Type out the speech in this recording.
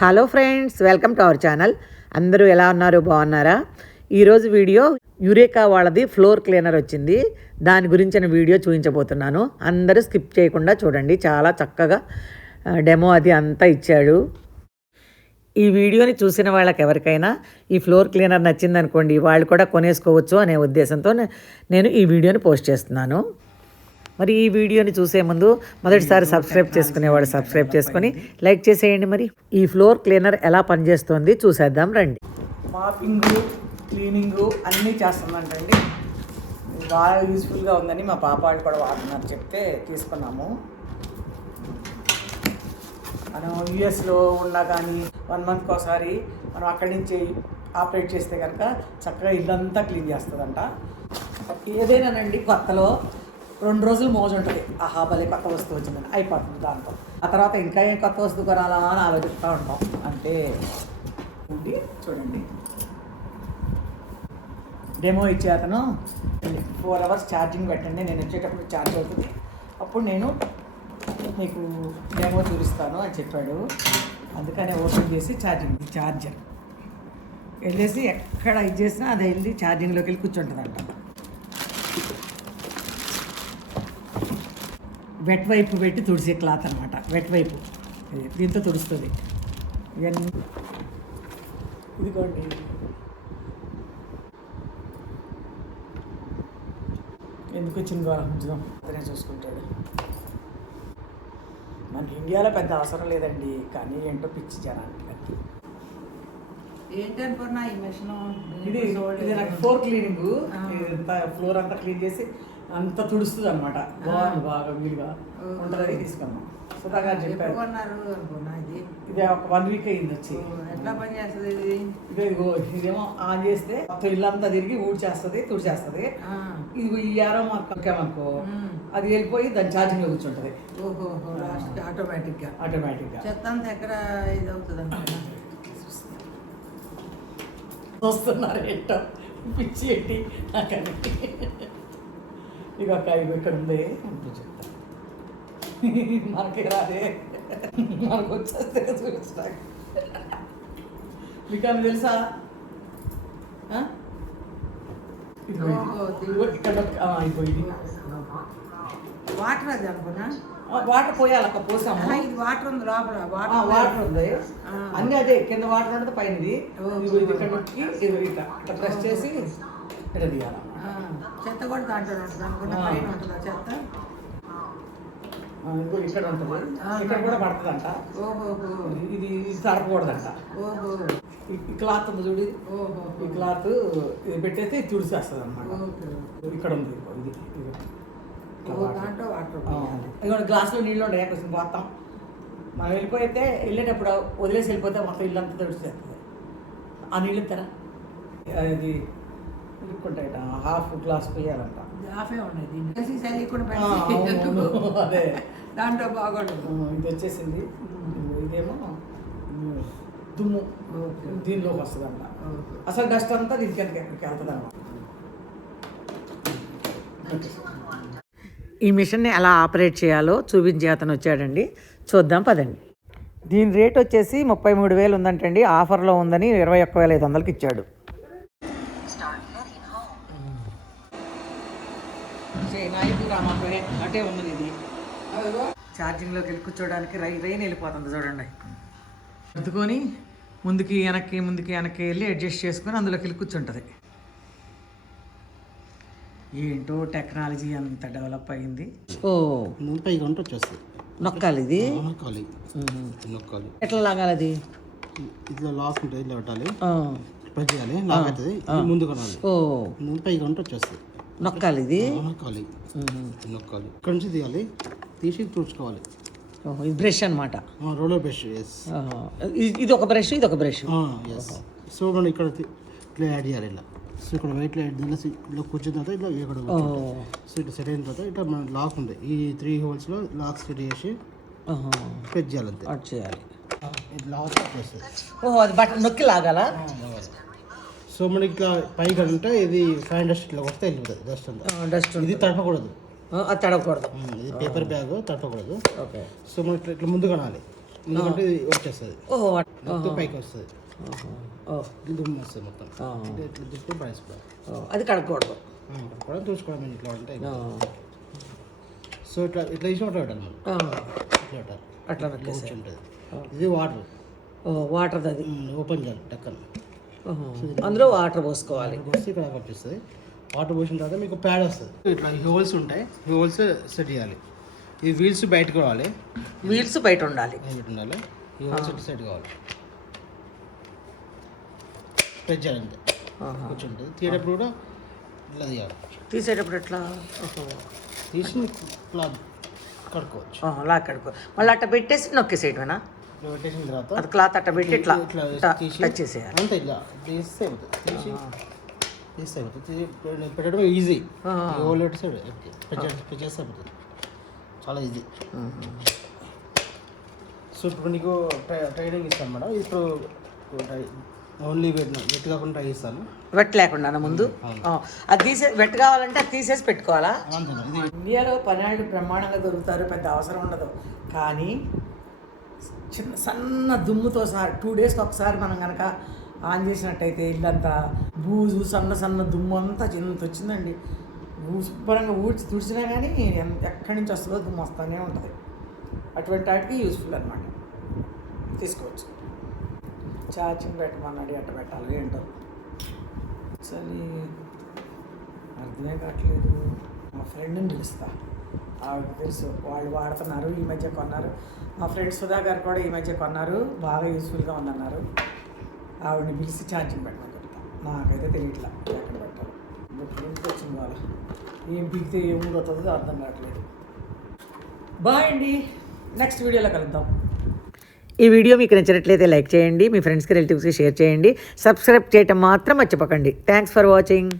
Hello friends, welcome to our channel. అందరూ ఎలా ఉన్నారు? బాగున్నారా? ఈరోజు వీడియో యురేకా వాళ్ళది ఫ్లోర్ క్లీనర్ వచ్చింది. దాని గురించిన వీడియో చూపించబోతున్నాను. అందరూ స్కిప్ చేయకుండా చూడండి. చాలా చక్కగా డెమో అది అంతా ఇచ్చాడు. ఈ వీడియోని చూసిన వాళ్ళకి ఎవరికైనా ఈ ఫ్లోర్ క్లీనర్ నచ్చిందనుకోండి, వాళ్ళు కూడా కొనేసుకోవచ్చు అనే ఉద్దేశంతో నేను ఈ వీడియోని పోస్ట్ చేస్తున్నాను. మరి ఈ వీడియోని చూసే ముందు మొదటిసారి సబ్స్క్రైబ్ చేసుకునేవాడు సబ్స్క్రైబ్ చేసుకొని లైక్ చేసేయండి. మరి ఈ ఫ్లోర్ క్లీనర్ ఎలా పనిచేస్తుంది చూసేద్దాం రండి. మాపింగ్, క్లీనింగు అన్నీ చేస్తుందంటండి. బాగా యూస్ఫుల్గా ఉందని మా పాప వాళ్ళు కూడా వాడుతున్నారు, చెప్తే తీసుకున్నాము. మనం యూఎస్లో ఉన్నా కానీ 1 మంత్కి ఒకసారి మనం అక్కడి నుంచి ఆపరేట్ చేస్తే కనుక చక్కగా ఇల్లంతా క్లీన్ చేస్తుందంట. ఏదైనానండి కొత్తలో 2 రోజులు మోజు ఉంటుంది. ఆహా భలే కొత్త వస్తువు వచ్చిందని అయిపోతుంది దాంతో. ఆ తర్వాత ఇంకా ఏం కొత్త వస్తువు కొనాలా అని ఆలోచిస్తూ ఉంటాం. అంటే చూడండి, డెమో ఇచ్చే అతను 4 hours ఛార్జింగ్ పెట్టండి, నేను వచ్చేటప్పుడు ఛార్జ్ అవుతుంది, అప్పుడు నేను మీకు డెమో చూపిస్తాను అని చెప్పాడు. అందుకనే ఓపెన్ చేసి ఛార్జర్ వెళ్ళేసి ఎక్కడ ఇది చేసినా అది వెళ్ళి ఛార్జింగ్లోకి వెళ్ళి కూర్చుంటుందంట. వెట్ వైపు పెట్టి తుడిసే క్లాత్ అనమాట. వెట్ వైపు దీంతో తుడుస్తుంది. ఇవన్నీ ఇదిగోండి, ఎందుకు వచ్చింది గౌరవించడం అతనే చూసుకుంటాడు. మనకి ఇండియాలో పెద్ద అవసరం లేదండి, కానీ ఏంటో పిచ్చి జనానికి. ఏంటనుకున్నా ఈ మెషిన్ ఇది నాకు ఫ్లోర్ క్లీనింగ్, ఫ్లోర్ అంతా క్లీన్ చేసి అంత తుడుస్తుంది అనమాట. బాగుంది, బాగా వీలుగా ఉంటుంది. తీసుకున్నాం. సుధాగా చెప్పారు. ఇది ఒక 1 week అయింది వచ్చి. ఎట్లా పని చేస్తుంది ఇదిగో ఇదేమో ఆన్ చేస్తే మొత్తం ఇల్లంతా తిరిగి ఊడ్చేస్తుంది, తుడిచేస్తుంది. ఇది ఈ యారో మాకేమనుకో అది వెళ్ళిపోయి దాని ఛార్జింగ్లో కూర్చుంటుంది. ఓహో, ఆటోమేటిక్గా చెత్త అంతా ఎక్కడ ఇది అవుతుంది అనుకున్నా. వస్తున్నారు ఏంటో పిచ్చి ఏంటి నాకని. ఇక ఇక్కడ ఉంది చెప్తా, మనకి రాదే, మనకు వచ్చేస్తే చూస్తా. మీకు అని తెలుసా? ఇక్కడ అయిపోయింది. వాటర్ అది అనుకున్నా. వాటర్ పోయాలి, అక్కడ పోసాము. ఇది వాటర్ ఉంది లోపల. వాటర్ ఉంది అన్నీ అదే. కింద వాటర్ ఉంటుంది, పైన ఇది ఇక్కడ నొక్కి ఇది ఇట్లా ప్రెస్ చేసి ఇట్లా తీయాలి. చెత్త కూడా దాంట్లో ఉంటుంది అనుకున్నా. పైన ఉంటుందా చెత్త? ఇక్కడ ఉంటుంది, ఇక్కడ కూడా పడుతుందంట. ఓహో, ఇది తడపకూడదంట. ఓహో, ఈ క్లాత్ ఉంది చూడు, ఈ క్లాత్ ఇది పెట్టేస్తే ఇది తుడిచేస్తుంది అనమాట. ఇక్కడ ఉంది ఇది దాంట్లో వాటర్. ఇదిగో గ్లాసులో నీళ్ళు ఉండే కొంచెం పోతాం. మనం వెళ్ళిపోతే వెళ్ళేటప్పుడు వదిలేసి వెళ్ళిపోతే మొత్తం ఇల్లంతా తుడిచేస్తుంది. ఆ నీళ్ళు ఇస్తారా? అది ఇరుక్కుంటాయట. Half glass పోయాలంట. హాఫే ఉండేది కూడా అదే దాంట్లో బాగోడు. ఇది వచ్చేసింది. ఇదేమో దుమ్ము దీనిలోకి వస్తుంది అంట. అసలు డస్ట్ అంతా దీనికి ఎక్కడికి వెళ్తుంది అన్నమాట. ఈ మిషన్ని ఎలా ఆపరేట్ చేయాలో చూపించే అతను వచ్చాడండి. చూద్దాం పదండి. దీని రేట్ వచ్చేసి 33,000 ఉందంటండి. ఆఫర్లో ఉందని 21,500కి ఇచ్చాడు. అటే ఉన్నది ఇది. ఛార్జింగ్లోకి వెళ్ళి కూర్చోడానికి రైన్ వెళ్ళిపోతుంది చూడండి. ఎత్తుకొని ముందుకి వెనక్కి వెళ్ళి అడ్జస్ట్ చేసుకొని అందులోకి వెళ్ళి కూర్చుంటుంది. ఏంటో టెక్నాలజీ అంత డెవలప్ అయింది. ఓ పైకి ఉంటే వచ్చేస్తుంది. నొక్కాలి, ఇది నొక్కాలి. ఎట్లా లాగాలి? అది ఇట్లా లాక్ ఉంటుంది, ఇట్లా పెట్టాలి, ప్రెస్ చేయాలి, లాక్ అవుతుంది, ముందు కొనాలి. ఓ పైకి ఉంటే వచ్చేస్తుంది. నొక్కాలి, ఇది నొక్కాలి. ఇక్కడ నుంచి తీయాలి, తీసి తుడుచుకోవాలి. ఇది బ్రష్ అనమాట, రోలర్ బ్రష్. ఇది ఒక బ్రష్, ఇది ఒక బ్రష్. సో మనం ఇక్కడ ఇట్లా యాడ్ చేయాలి. ఇలా సో ఇక్కడ వైట్లో యాడ్ చేయాలి. ఇలా కూర్చున్న తర్వాత ఇట్లా ఇక్కడ సో ఇట్లా సెట్ అయిన తర్వాత ఇట్లా మన లాక్ ఉంది, ఈ 3 holes లాక్ సెట్ చేసి ప్రెస్ చేయాలి. అంతే చేయాలి. లాక్ వస్తుంది. ఓహో, అది బటన్ నొక్కి లాగాలా? సో మనకి ఇట్లా పైగా ఉంటే ఇది ఫైన్ డస్ట్ ఇట్లా వస్తే వెళ్ళిపోతుంది డస్ట్ అంతా. డస్ట్ ఇది తడపకూడదు, అది తడవకూడదు. ఇది పేపర్ బ్యాగ్ తడపకూడదు. ఓకే. సో మనం ఇట్లా ముందు కొనాలి. ఎందుకంటే ఇది వచ్చేస్తుంది ఓహో మొత్తం పైకి వస్తుంది ఓ దుమ్ము వస్తుంది మొత్తం ఇట్లా దుప్పి పడేసుకోవాలి అది కడగకూడదు కూడా చూసుకోవడం ఇట్లా ఉంటాయి సో ఇట్లా ఇట్లా తీసి ఒకటి పెట్టాలి మనం ఇట్లా పెట్టాలి అట్లా ఇట్లా ఉంటుంది ఇది వాటర్ వాటర్ అది ఓపెన్ చేయాలి టక్కన అందులో వాటర్ పోసుకోవాలి పోస్తే ఇక్కడ వచ్చేస్తుంది వాటర్ పోసిన తర్వాత మీకు ప్యాడ్ వస్తుంది ఇట్లా ఈ హోల్స్ ఉంటాయి ఈ హోల్స్ సెట్ చేయాలి ఈ వీల్స్ బయటకు రావాలి వీల్స్ బయట ఉండాలి బయట ఉండాలి ఈ హోల్స్ సెట్ కావాలి ప్రెస్ చేయాలి అంతే కూర్చుంటుంది తీసేటప్పుడు కూడా ఇట్లా తీయాలి తీసేటప్పుడు ఎట్లా తీసి ఇట్లా కడుక్కోవచ్చు అలా కడుకో మళ్ళీ అట్ట పెట్టేసి నొక్కేసేయటమేనా ఇట్లా పెట్టేసిన తర్వాత అది క్లాత్ అట్ట పెట్టి ఇట్లా ఇట్లా తీసి టచ్ చేసేయాలి అంతే ఇట్లా తీస్తే అయిపోతుంది తీస్తే అయిపోతుంది పెట్టడం ఈజీ హోల్ సైడ్ చేస్తే అయిపోతుంది చాలా ఈజీ సో ఇప్పుడు నీకు ట్రైనింగ్ ఇస్తాను మేడం ఇప్పుడు ఓన్లీ వెట్ కాకుండా ట్రై చేస్తాను వెట్ లేకుండా ముందు అది వెట్ కావాలంటే అది తీసేసి పెట్టుకోవాలా ఇది ఇండియాలో పనివాళ్ళు బ్రహ్మాండంగా దొరుకుతారు, పెద్ద అవసరం ఉండదు. కానీ చిన్న సన్న దుమ్ముతో సహా 2 డేస్కి ఒకసారి మనం కనుక ఆన్ చేసినట్టయితే ఇల్లంతా బూజు సన్న దుమ్ము అంతా ఇంత వచ్చిందండి. శుభ్రంగా తుడిచినా కానీ ఎక్కడి నుంచి వస్తుందో దుమ్ము వస్తూనే ఉంటుంది. అటువంటి వాటికి యూస్ఫుల్ అనమాట, తీసుకోవచ్చు. ఛార్జింగ్ పెట్టమన్నాడు, ఎట్ట పెట్టాలి ఏంటో అసలు అర్థమే కావట్లేదు. మా ఫ్రెండ్ని పిలుస్తా, ఆవిడకి తెలుసు, వాళ్ళు వాడుతున్నారు, ఈ మధ్య కొన్నారు. మా ఫ్రెండ్ సుధా గారు కూడా ఈ మధ్య కొన్నారు, బాగా యూస్ఫుల్గా ఉందన్నారు. ఆవిడని పిలిచి ఛార్జింగ్ పెట్టమని చెప్తా. నాకైతే తెలియట్లా ఎక్కడ పెట్టాలి. ఇంటికి వచ్చింది వాళ్ళు, ఏం పిగితే ఏం ఊరవుతుందో అర్థం కావట్లేదు. బాయ్ అండి, నెక్స్ట్ వీడియోలో కలుద్దాం. ఈ వీడియో మీకు నచ్చినట్లయితే లైక్ చేయండి, మీ ఫ్రెండ్స్కి రిలేటివ్స్కి షేర్ చేయండి, సబ్స్క్రైబ్ చేయటం మాత్రం మర్చిపోకండి. Thanks for watching.